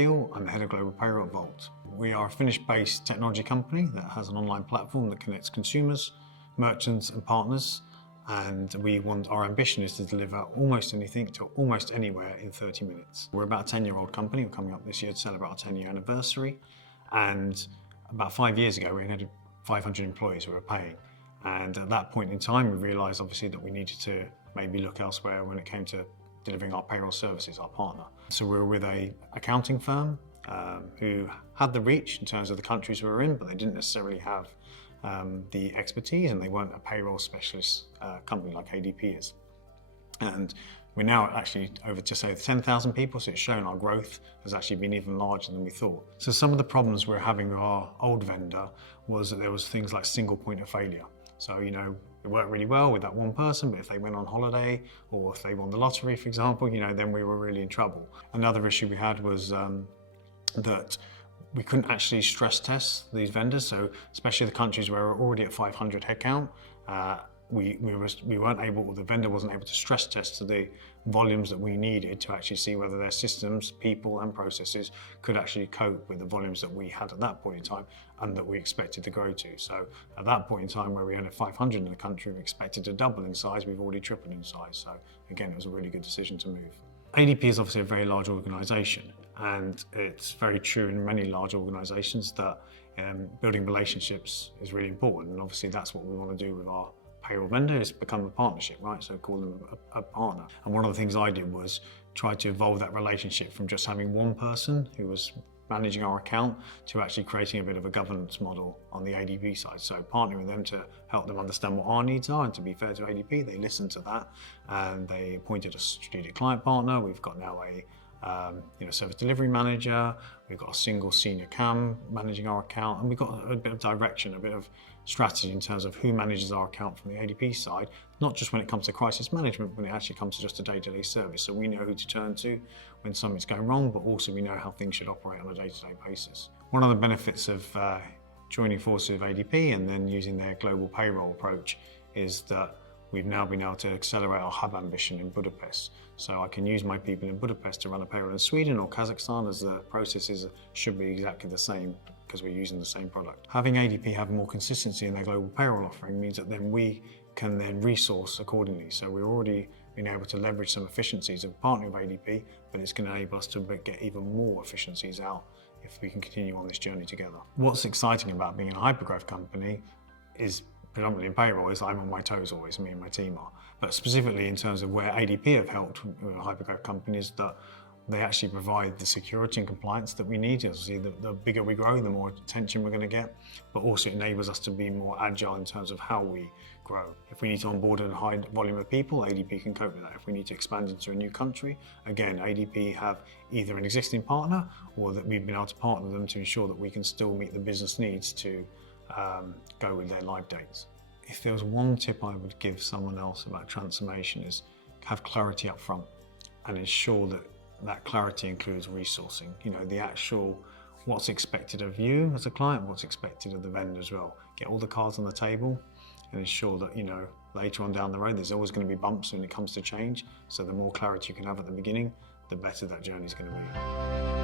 Gill. I'm the head of global payroll at Wolt. We are a Finnish-based technology company that has an online platform that connects consumers, merchants and partners, and our ambition is to deliver almost anything to almost anywhere in 30 minutes. We're about a 10-year-old company. We're coming up this year to celebrate our 10-year anniversary, and about 5 years ago we had 500 employees who were paying, and at that point in time we realised obviously that we needed to maybe look elsewhere when it came to delivering our payroll services, our partner. So we were with an accounting firm who had the reach in terms of the countries we were in, but they didn't necessarily have the expertise, and they weren't a payroll specialist company like ADP is. And we're now actually over just over 10,000 people, so it's shown our growth has actually been even larger than we thought. So some of the problems we're having with our old vendor was that there was things like single point of failure. So, it worked really well with that one person, but if they went on holiday or if they won the lottery, for example, then we were really in trouble. Another issue we had was that we couldn't actually stress test these vendors. So especially the countries where we're already at 500 headcount, we weren't able, or the vendor wasn't able to stress test to the volumes that we needed to actually see whether their systems, people and processes could actually cope with the volumes that we had at that point in time and that we expected to grow to. So at that point in time where we had 500 in the country, we expected to double in size, we've already tripled in size. So again, it was a really good decision to move. ADP is obviously a very large organisation, and it's very true in many large organisations that building relationships is really important, and obviously that's what we want to do with our payroll vendor, is become a partnership, right? So call them a partner. And one of the things I did was try to evolve that relationship from just having one person who was managing our account to actually creating a bit of a governance model on the ADP side. So partnering with them to help them understand what our needs are, and to be fair to ADP, they listened to that and they appointed a strategic client partner. We've got now a service delivery manager, we've got a single senior CAM managing our account, and we've got a bit of direction, a bit of strategy in terms of who manages our account from the ADP side, not just when it comes to crisis management, when it actually comes to just a day-to-day service. So we know who to turn to when something's going wrong, but also we know how things should operate on a day-to-day basis. One of the benefits of joining forces with ADP and then using their global payroll approach is that we've now been able to accelerate our hub ambition in Budapest. So I can use my people in Budapest to run a payroll in Sweden or Kazakhstan, as the processes should be exactly the same because we're using the same product. Having ADP have more consistency in their global payroll offering means that then we can then resource accordingly. So we're already been able to leverage some efficiencies of partnering with ADP, but it's going to enable us to get even more efficiencies out if we can continue on this journey together. What's exciting about being a hypergrowth company is predominantly in payroll is I'm on my toes always, me and my team are. But specifically in terms of where ADP have helped with hypergrowth companies, that they actually provide the security and compliance that we need. Obviously, the bigger we grow, the more attention we're going to get, but also enables us to be more agile in terms of how we grow. If we need to onboard a high volume of people, ADP can cope with that. If we need to expand into a new country, again, ADP have either an existing partner or that we've been able to partner them to ensure that we can still meet the business needs to go with their live dates. If there was one tip I would give someone else about transformation, is have clarity up front and ensure that that clarity includes resourcing. The actual what's expected of you as a client, what's expected of the vendor as well. Get all the cards on the table and ensure that later on down the road there's always going to be bumps when it comes to change. So the more clarity you can have at the beginning, the better that journey is going to be.